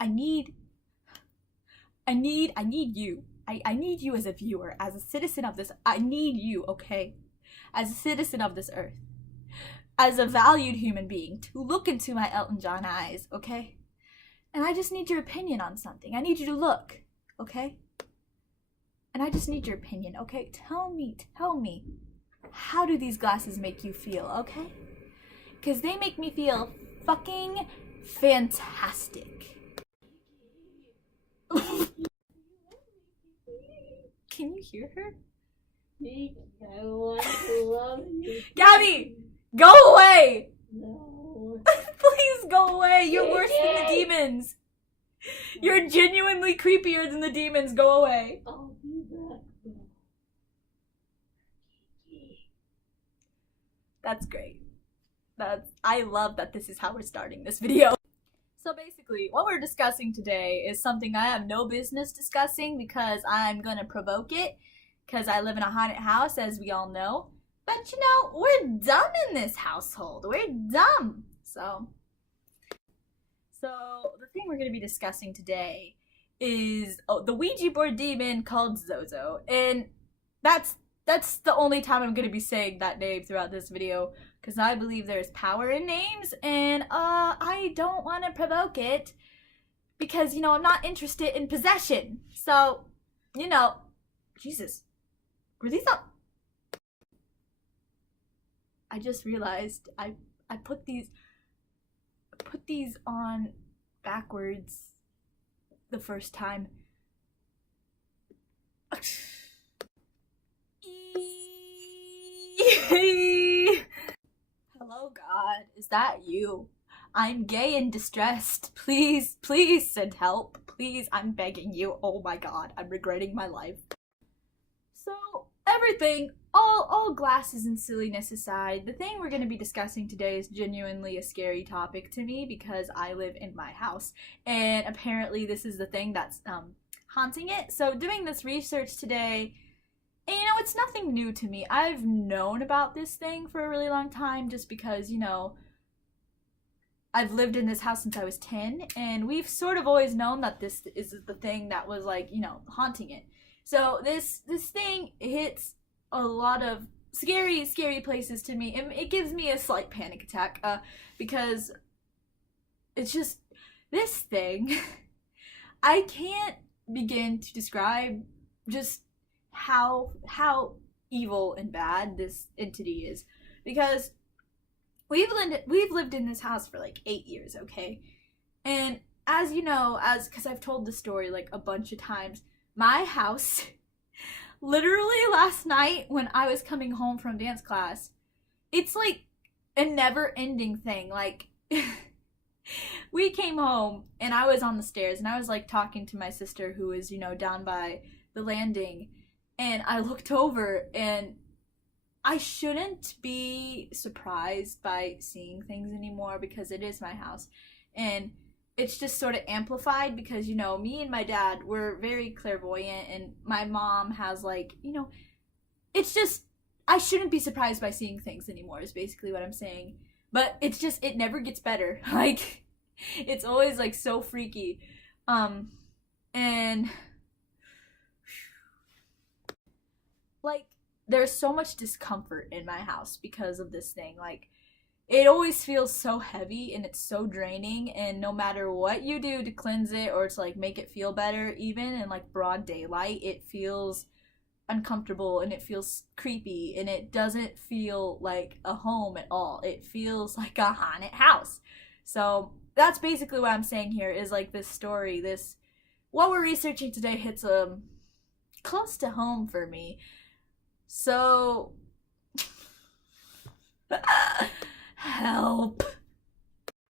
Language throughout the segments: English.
I need you. I need you as a viewer, as a citizen of this. I need you, okay? As a citizen of this earth, as a valued human being, to look into my Elton John eyes, okay? And I just need your opinion on something. I need you to look, okay? And I just need your opinion, okay? Tell me, how do these glasses make you feel, okay? Because they make me feel fucking fantastic. Can you hear her? I want to love you. Gabby! Go away! No. Please go away! You're worse than the demons! You're genuinely creepier than the demons. Go away. I'll be back. That's great. I love that this is how we're starting this video. So basically, what we're discussing today is something I have no business discussing because I'm gonna provoke it, because I live in a haunted house, as we all know. But you know, we're dumb in this household. We're dumb. So the thing we're gonna be discussing today is the Ouija board demon called Zozo, and that's the only time I'm gonna be saying that name throughout this video, because I believe there's power in names, and I don't want to provoke it, because, you know, I'm not interested in possession. So, you know, Jesus, were these up? I just realized I put these on backwards the first time. Hello, God. Is that you? I'm gay and distressed. Please, please send help. Please, I'm begging you. Oh my God, I'm regretting my life. So, everything, all glasses and silliness aside, the thing we're going to be discussing today is genuinely a scary topic to me because I live in my house, and apparently this is the thing that's haunting it. So, doing this research today, and, you know, it's nothing new to me. I've known about this thing for a really long time just because, you know, I've lived in this house since I was 10, and we've sort of always known that this is the thing that was, like, you know, haunting it. So this thing hits a lot of scary places to me, and it gives me a slight panic attack because it's just this thing. I can't begin to describe just how evil and bad this entity is, because we've lived in this house for like 8 years, okay? And as you know, because I've told the story like a bunch of times, my house, literally last night when I was coming home from dance class, it's like a never-ending thing. Like, we came home and I was on the stairs and I was like talking to my sister who was, you know, down by the landing, and I looked over, and I shouldn't be surprised by seeing things anymore because it is my house, and it's just sort of amplified because, you know, me and my dad, we're very clairvoyant, and my mom has, like, you know, it's just, I shouldn't be surprised by seeing things anymore is basically what I'm saying. But it's just, it never gets better. Like, it's always, like, so freaky. And like, there's so much discomfort in my house because of this thing. Like, it always feels so heavy and it's so draining, and no matter what you do to cleanse it or to like make it feel better, even in like broad daylight, it feels uncomfortable and it feels creepy, and it doesn't feel like a home at all. It feels like a haunted house. So that's basically what I'm saying here, is like this story, this what we're researching today hits close to home for me. So help.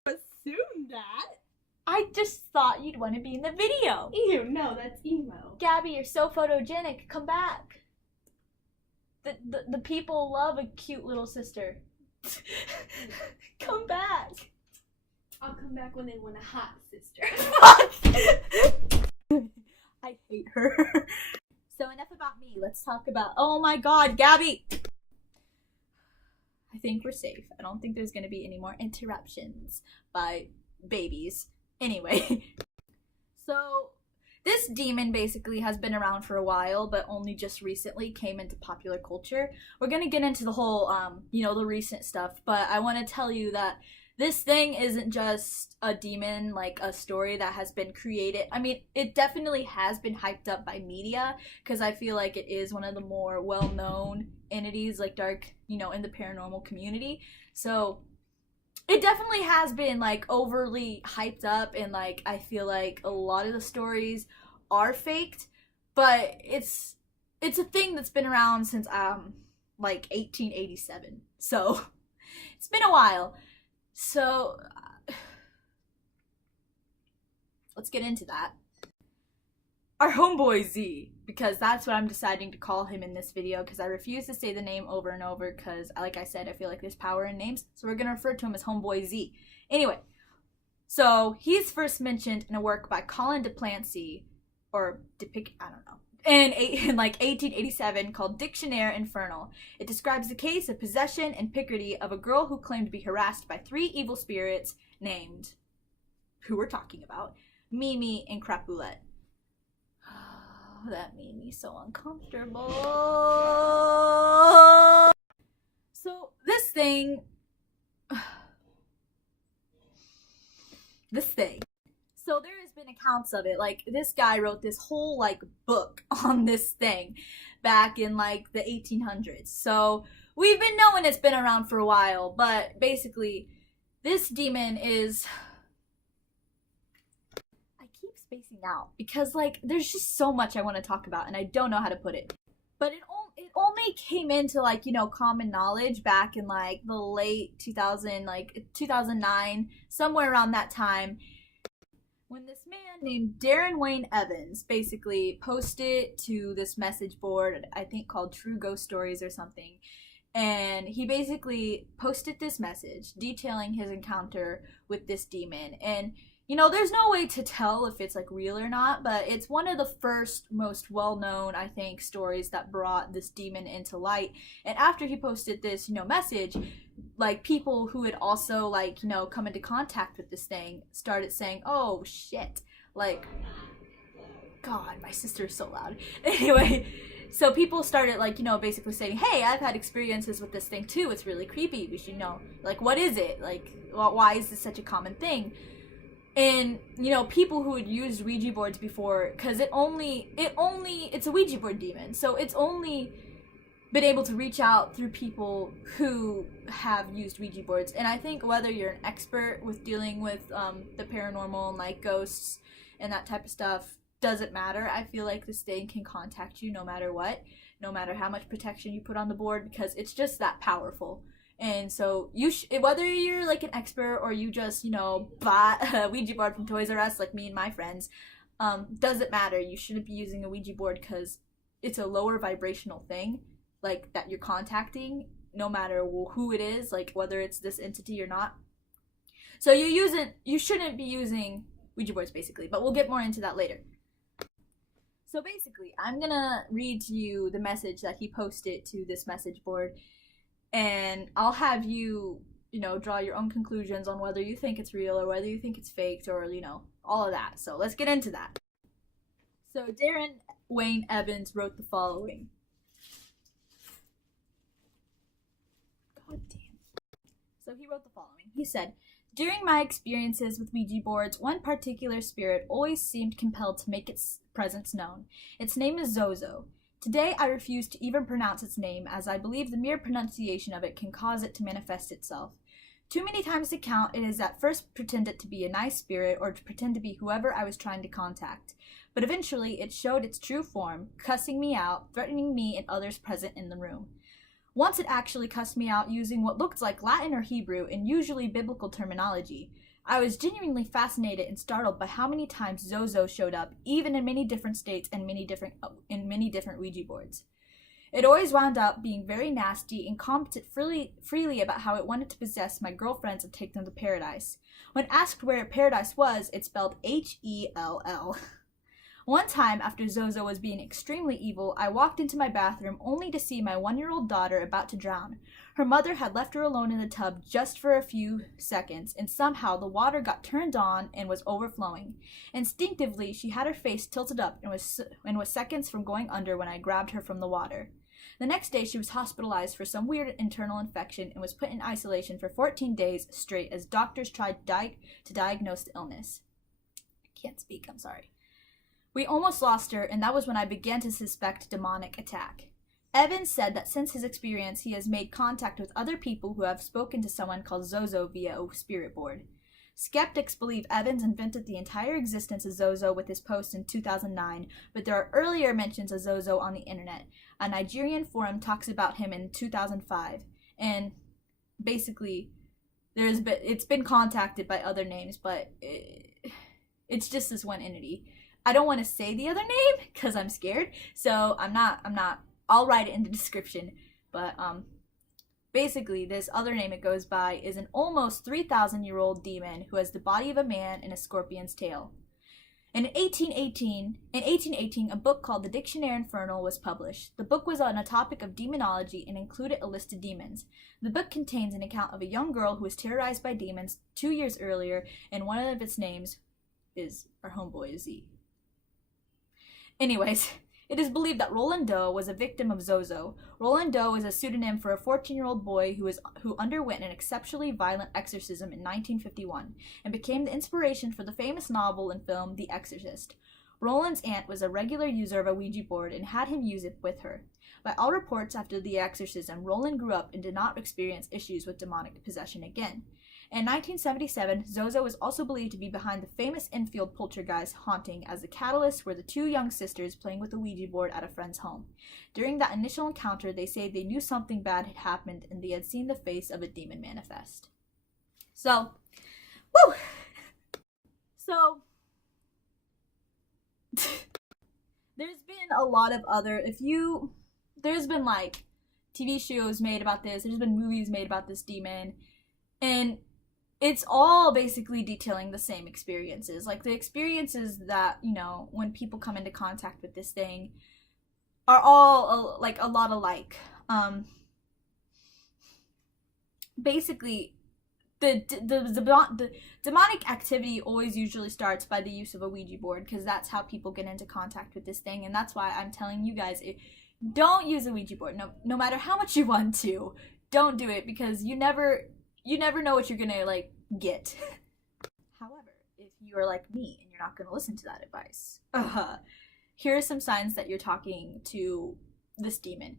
Assume that. I just thought you'd want to be in the video. Ew, no, that's emo. Gabby, you're so photogenic. Come back. The people love a cute little sister. Come back. I'll come back when they want a hot sister. I hate her. So enough about me. Let's talk about... Oh my God, Gabby! I think we're safe. I don't think there's going to be any more interruptions by babies. Anyway, So, this demon basically has been around for a while, but only just recently came into popular culture. We're gonna get into the whole, the recent stuff, but I want to tell you that this thing isn't just a demon, like a story that has been created. I mean, it definitely has been hyped up by media, because I feel like it is one of the more well-known entities, like dark, in the paranormal community. So, it definitely has been like overly hyped up, and like I feel like a lot of the stories are faked, but it's a thing that's been around since like 1887. So it's been a while. So let's get into that. Our homeboy Z, because that's what I'm deciding to call him in this video, because I refuse to say the name over and over, because like I said, I feel like there's power in names, so we're going to refer to him as homeboy Z. Anyway, so he's first mentioned in a work by Colin de Plancy, or I don't know, in like 1887, called Dictionnaire Infernal. It describes the case of possession and picardy of a girl who claimed to be harassed by 3 evil spirits named, who we're talking about, Mimi and Crapoulette. That made me so uncomfortable. So this thing. So there has been accounts of it. Like, this guy wrote this whole like book on this thing back in like the 1800s. So we've been knowing it's been around for a while, but basically this demon is, spacing out because like there's just so much I want to talk about and I don't know how to put it. But it only came into like, common knowledge back in like the late 2009, somewhere around that time, when this man named Darren Wayne Evans basically posted to this message board, I think called True Ghost Stories or something. And he basically posted this message detailing his encounter with this demon. And there's no way to tell if it's like real or not, but it's one of the first most well-known, I think, stories that brought this demon into light. And after he posted this, message, like people who had also like, come into contact with this thing started saying, oh shit, like, God, my sister's so loud. Anyway, so people started like, basically saying, hey, I've had experiences with this thing too. It's really creepy. We should know, like, what is it? Like, why is this such a common thing? And, people who had used Ouija boards before, because it's a Ouija board demon, so it's only been able to reach out through people who have used Ouija boards. And I think whether you're an expert with dealing with the paranormal and like ghosts and that type of stuff, doesn't matter. I feel like this thing can contact you no matter what, no matter how much protection you put on the board, because it's just that powerful. And so whether you're like an expert or you just, bought a Ouija board from Toys R Us like me and my friends, doesn't matter. You shouldn't be using a Ouija board because it's a lower vibrational thing, like that you're contacting, no matter who it is, like whether it's this entity or not. So you shouldn't be using Ouija boards basically, but we'll get more into that later. So basically, I'm gonna read to you the message that he posted to this message board. And I'll have you, draw your own conclusions on whether you think it's real or whether you think it's faked or, all of that. So let's get into that. So Darren Wayne Evans wrote the following. God damn. So he wrote the following. He said, during my experiences with Ouija boards, one particular spirit always seemed compelled to make its presence known. Its name is Zozo. Today, I refuse to even pronounce its name, as I believe the mere pronunciation of it can cause it to manifest itself. Too many times to count, it has at first pretended to be a nice spirit or to pretend to be whoever I was trying to contact. But eventually, it showed its true form, cussing me out, threatening me and others present in the room. Once it actually cussed me out using what looked like Latin or Hebrew and usually biblical terminology. I was genuinely fascinated and startled by how many times Zozo showed up, even in many different states and many different Ouija boards. It always wound up being very nasty and commented freely about how it wanted to possess my girlfriends and take them to paradise. When asked where paradise was, it spelled Hell. One time, after Zozo was being extremely evil, I walked into my bathroom only to see my 1-year-old daughter about to drown. Her mother had left her alone in the tub just for a few seconds, and somehow the water got turned on and was overflowing. Instinctively, she had her face tilted up and was seconds from going under when I grabbed her from the water. The next day, she was hospitalized for some weird internal infection and was put in isolation for 14 days straight as doctors tried to diagnose the illness. I can't speak, I'm sorry. We almost lost her, and that was when I began to suspect demonic attack. Evans said that since his experience, he has made contact with other people who have spoken to someone called Zozo via a spirit board. Skeptics believe Evans invented the entire existence of Zozo with his post in 2009, but there are earlier mentions of Zozo on the internet. A Nigerian forum talks about him in 2005, and basically, it's been contacted by other names, but it's just this one entity. I don't want to say the other name because I'm scared, so I'm not. I'll write it in the description, but basically, this other name it goes by is an almost 3,000-year-old demon who has the body of a man and a scorpion's tail. In 1818, a book called The Dictionnaire Infernal was published. The book was on a topic of demonology and included a list of demons. The book contains an account of a young girl who was terrorized by demons 2 years earlier, and one of its names is our homeboy Z. Anyways, it is believed that Roland Doe was a victim of Zozo. Roland Doe is a pseudonym for a 14-year-old boy who underwent an exceptionally violent exorcism in 1951 and became the inspiration for the famous novel and film The Exorcist. Roland's aunt was a regular user of a Ouija board and had him use it with her. By all reports, after the exorcism, Roland grew up and did not experience issues with demonic possession again. In 1977, Zozo was also believed to be behind the famous Enfield poltergeist haunting, as the catalyst were the two young sisters playing with a Ouija board at a friend's home. During that initial encounter, they say they knew something bad had happened and they had seen the face of a demon manifest. So, woo! So, there's been a lot of other, there's been like TV shows made about this, there's been movies made about this demon, and it's all basically detailing the same experiences. Like, the experiences that, when people come into contact with this thing are all, like, a lot alike. Basically, the demonic activity always usually starts by the use of a Ouija board, because that's how people get into contact with this thing, and that's why I'm telling you guys, don't use a Ouija board. No matter how much you want to, don't do it, because you never know what you're gonna, like, get. However, if you are like me and you're not gonna listen to that advice, here are some signs that you're talking to this demon.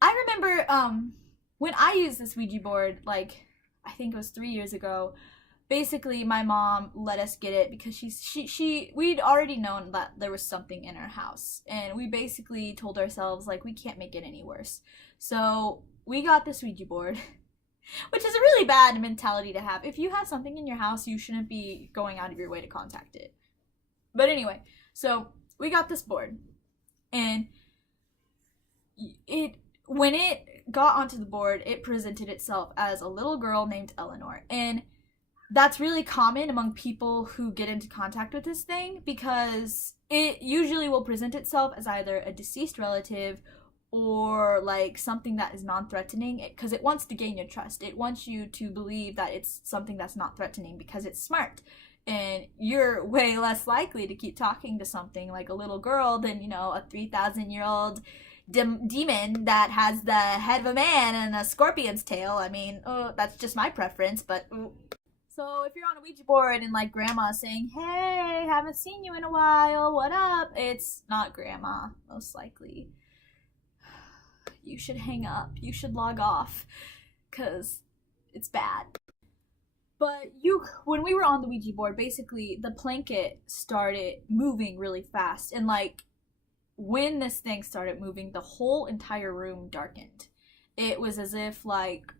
I remember, when I used this Ouija board, like, I think it was 3 years ago, basically my mom let us get it because we'd already known that there was something in our house, and we basically told ourselves, like, we can't make it any worse. So we got this Ouija board, which is a really bad mentality to have. If you have something in your house, you shouldn't be going out of your way to contact it. But anyway, so we got this board, and when it got onto the board, it presented itself as a little girl named Eleanor. And that's really common among people who get into contact with this thing, because it usually will present itself as either a deceased relative or like something that is non-threatening, because it wants to gain your trust. It wants you to believe that it's something that's not threatening because it's smart, and you're way less likely to keep talking to something like a little girl than, a 3,000-year-old demon that has the head of a man and a scorpion's tail. I mean, that's just my preference, but so if you're on a Ouija board and like grandma saying, "Hey, haven't seen you in a while, what up?" It's not grandma, most likely. You should hang up. You should log off, because it's bad. But when we were on the Ouija board, basically the blanket started moving really fast, and like when this thing started moving, the whole entire room darkened. It was as if like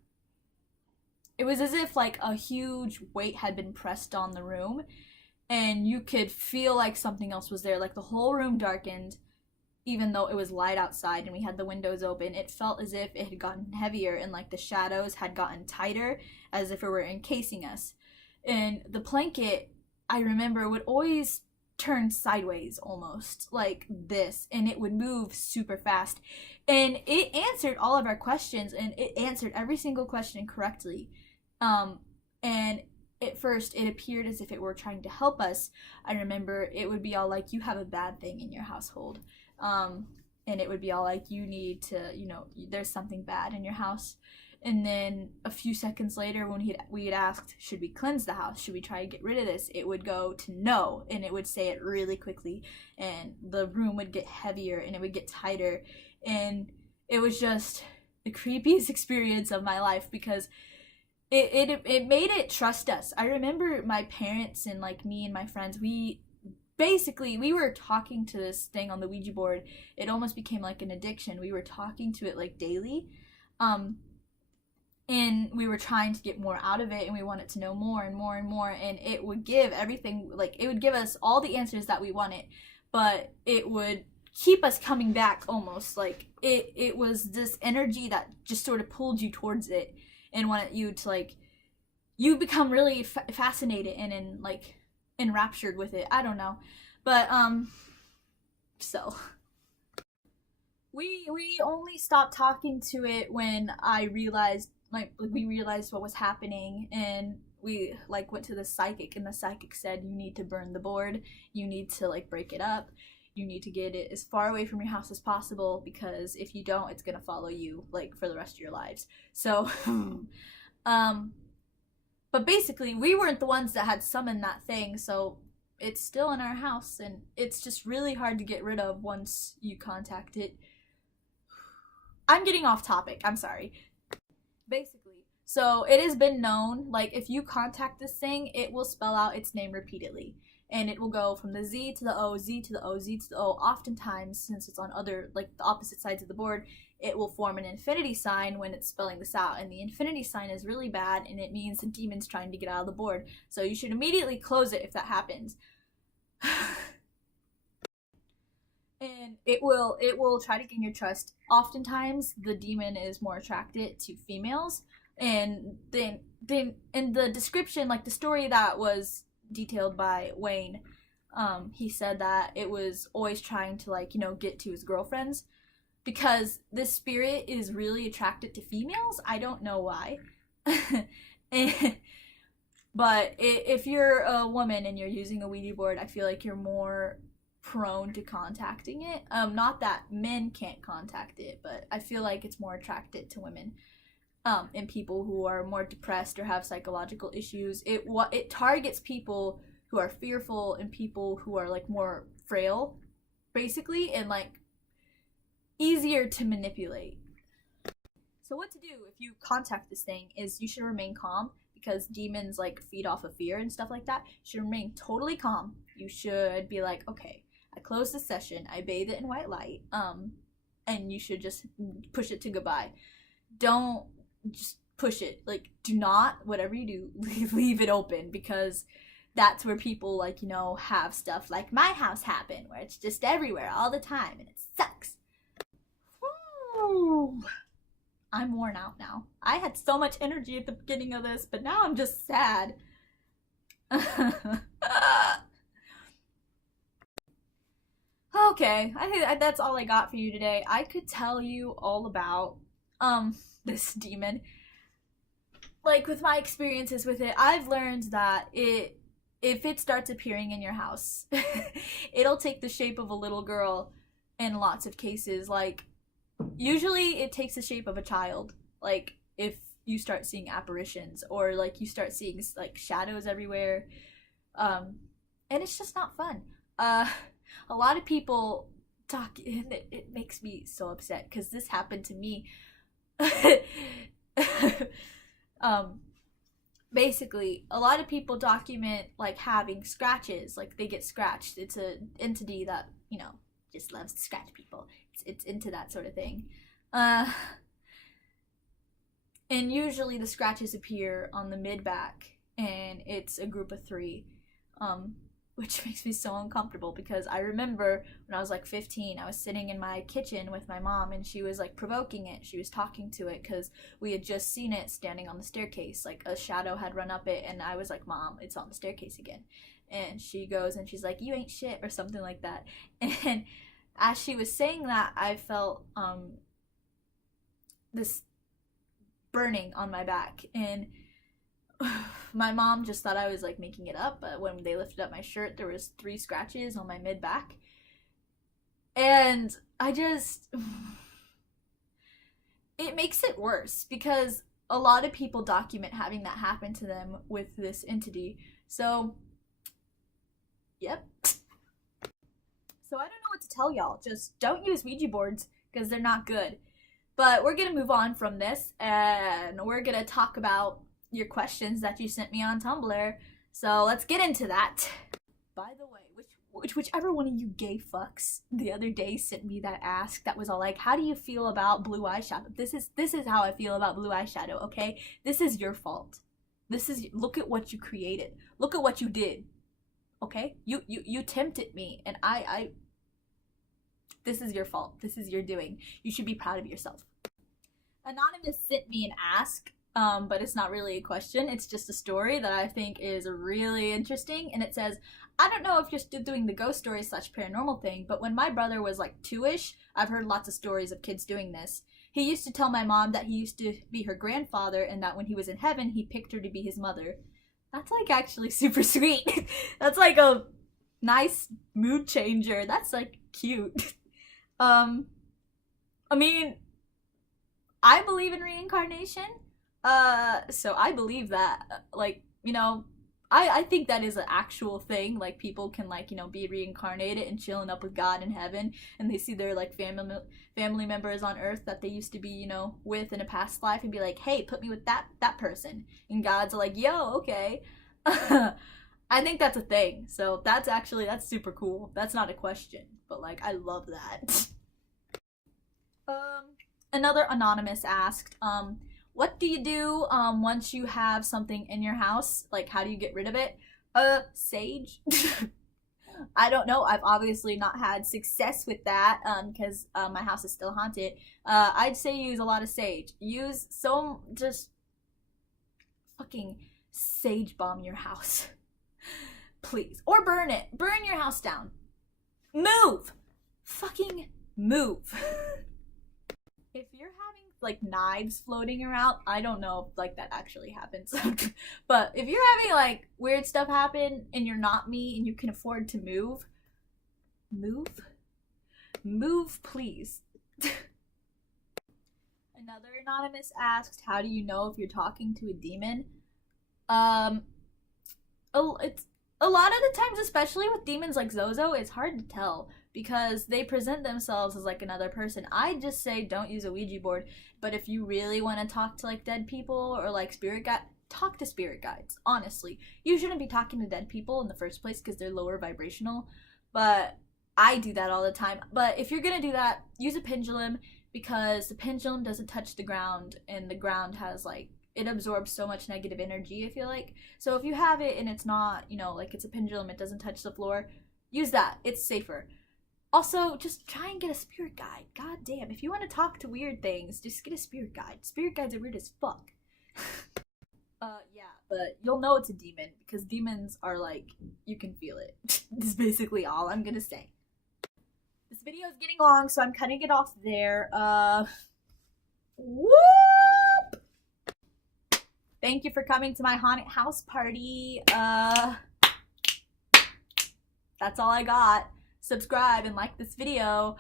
a huge weight had been pressed on the room, and you could feel like something else was there. Like, the whole room darkened, even though it was light outside and we had the windows open. It felt as if it had gotten heavier, and like the shadows had gotten tighter, as if it were encasing us. And the blanket, I remember, would always turn sideways almost like this, and it would move super fast, and it answered all of our questions, and it answered every single question correctly. And at first it appeared as if it were trying to help us. I remember it would be all like, you have a bad thing in your household, and it would be all like, you need to, there's something bad in your house. And then a few seconds later, when we had asked, should we cleanse the house? Should we try to get rid of this? It would go to no, and it would say it really quickly, and the room would get heavier, and it would get tighter, and it was just the creepiest experience of my life, because it made it trust us. I remember my parents and like me and my friends, we were talking to this thing on the Ouija board. It almost became like an addiction. We were talking to it like daily. And we were trying to get more out of it, and we wanted to know more and more and more, and it would give everything, like, it would give us all the answers that we wanted, but it would keep us coming back almost, like, it was this energy that just sort of pulled you towards it, and wanted you to, like, you become really fascinated and enraptured with it. I don't know, but, so... We only stopped talking to it when I realized, we realized what was happening, and we, went to the psychic, and the psychic said, you need to burn the board, you need to, break it up, you need to get it as far away from your house as possible, because if you don't, it's gonna follow you, for the rest of your lives. So, but basically, we weren't the ones that had summoned that thing, so it's still in our house, and it's just really hard to get rid of once you contact it. I'm getting off topic, I'm sorry. Basically, so it has been known, if you contact this thing, it will spell out its name repeatedly. And it will go from the Z to the O, Z to the O, Z to the O. Oftentimes, since it's on other, the opposite sides of the board, it will form an infinity sign when it's spelling this out. And the infinity sign is really bad, and it means the demon's trying to get out of the board. So you should immediately close it if that happens. And it will try to gain your trust. Oftentimes, the demon is more attracted to females. And then in the description, the story that was detailed by Wayne, he said that it was always trying to, get to his girlfriends. Because this spirit is really attracted to females. I don't know why. But if you're a woman and you're using a Ouija board, I feel like you're more prone to contacting it. Not that men can't contact it, but I feel like it's more attracted to women, and people who are more depressed or have psychological issues. It targets people who are fearful and people who are more frail, basically, and easier to manipulate. So what to do if you contact this thing is you should remain calm, because demons feed off of fear and stuff like that. You should remain totally calm. You should be okay, I closed the session, I bathe it in white light, and you should just push it to goodbye. Don't just push it. Do not, whatever you do, leave it open, because that's where people have stuff like my house happen, where it's just everywhere all the time, and it sucks. Woo. I'm worn out now. I had so much energy at the beginning of this, but now I'm just sad. Okay, I think that's all I got for you today. I could tell you all about this demon. With my experiences with it, I've learned that if it starts appearing in your house, it'll take the shape of a little girl in lots of cases. Usually it takes the shape of a child. If you start seeing apparitions, or you start seeing shadows everywhere, and it's just not fun. A lot of people talk, and it makes me so upset, because this happened to me. Basically, a lot of people document having scratches, they get scratched. It's an entity that just loves to scratch people. It's into that sort of thing. And usually the scratches appear on the mid-back, and it's a group of 3, which makes me so uncomfortable, because I remember when I was 15, I was sitting in my kitchen with my mom, and she was provoking it. She was talking to it, because we had just seen it standing on the staircase. A shadow had run up it, and I was Mom, it's on the staircase again. and she goes and she's like, you ain't shit, or something like that. And as she was saying that, I felt this burning on my back, and my mom just thought I was like making it up, but when they lifted up my shirt, there was 3 scratches on my mid back. And it makes it worse because a lot of people document having that happen to them with this entity. So, yep. So I don't know what to tell y'all. Just don't use Ouija boards because they're not good. But we're gonna move on from this, and we're gonna talk about your questions that you sent me on Tumblr. So let's get into that. By the way, whichever one of you gay fucks the other day sent me that ask that was all like, how do you feel about blue eyeshadow? This is how I feel about blue eyeshadow, okay? This is your fault. Look at what you created. Look at what you did. Okay? You tempted me, and this is your fault. This is your doing. You should be proud of yourself. Anonymous sent me an ask, but it's not really a question. It's just a story that I think is really interesting, and it says, I don't know if you're still doing the ghost story / paranormal thing, but when my brother was like 2-ish, I've heard lots of stories of kids doing this. He used to tell my mom that he used to be her grandfather, and that when he was in heaven, he picked her to be his mother. That's like actually super sweet. That's like a nice mood changer. That's like cute. I mean, I believe in reincarnation. So I believe that, like, you know, I think that is an actual thing. Like, people can, like, you know, be reincarnated and chilling up with God in heaven, and they see their, like, family members on earth that they used to be, you know, with in a past life, and be like, hey, put me with that person. And God's like, yo, okay. I think that's a thing. So that's super cool. That's not a question, but, like, I love that. Another anonymous asked, what do you do once you have something in your house? Like, how do you get rid of it? Sage? I don't know. I've obviously not had success with that because my house is still haunted. I'd say use a lot of sage. Just fucking sage bomb your house. Please. Or burn it. Burn your house down. Move! Fucking move. If you're having like knives floating around, I don't know if like that actually happens. But if you're having like weird stuff happen and you're not me and you can afford to move please. Another anonymous asked, how do you know if you're talking to a demon? It's a lot of the times, especially with demons like Zozo, it's hard to tell because they present themselves as like another person. I just say don't use a Ouija board, but if you really want to talk to like dead people or like spirit guides, talk to spirit guides. Honestly, you shouldn't be talking to dead people in the first place because they're lower vibrational, but I do that all the time. But if you're gonna do that, use a pendulum because the pendulum doesn't touch the ground, and the ground has like, it absorbs so much negative energy, I feel like. So if you have it and it's not, you know, like it's a pendulum, it doesn't touch the floor, use that. It's safer. Also, just try and get a spirit guide. God damn, if you want to talk to weird things, just get a spirit guide. Spirit guides are weird as fuck. Yeah, but you'll know it's a demon because demons are like, you can feel it. That's basically all I'm gonna say. This video is getting long, so I'm cutting it off there. Whoop! Thank you for coming to my haunted house party. That's all I got. Subscribe and like this video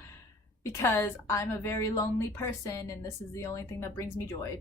because I'm a very lonely person and this is the only thing that brings me joy.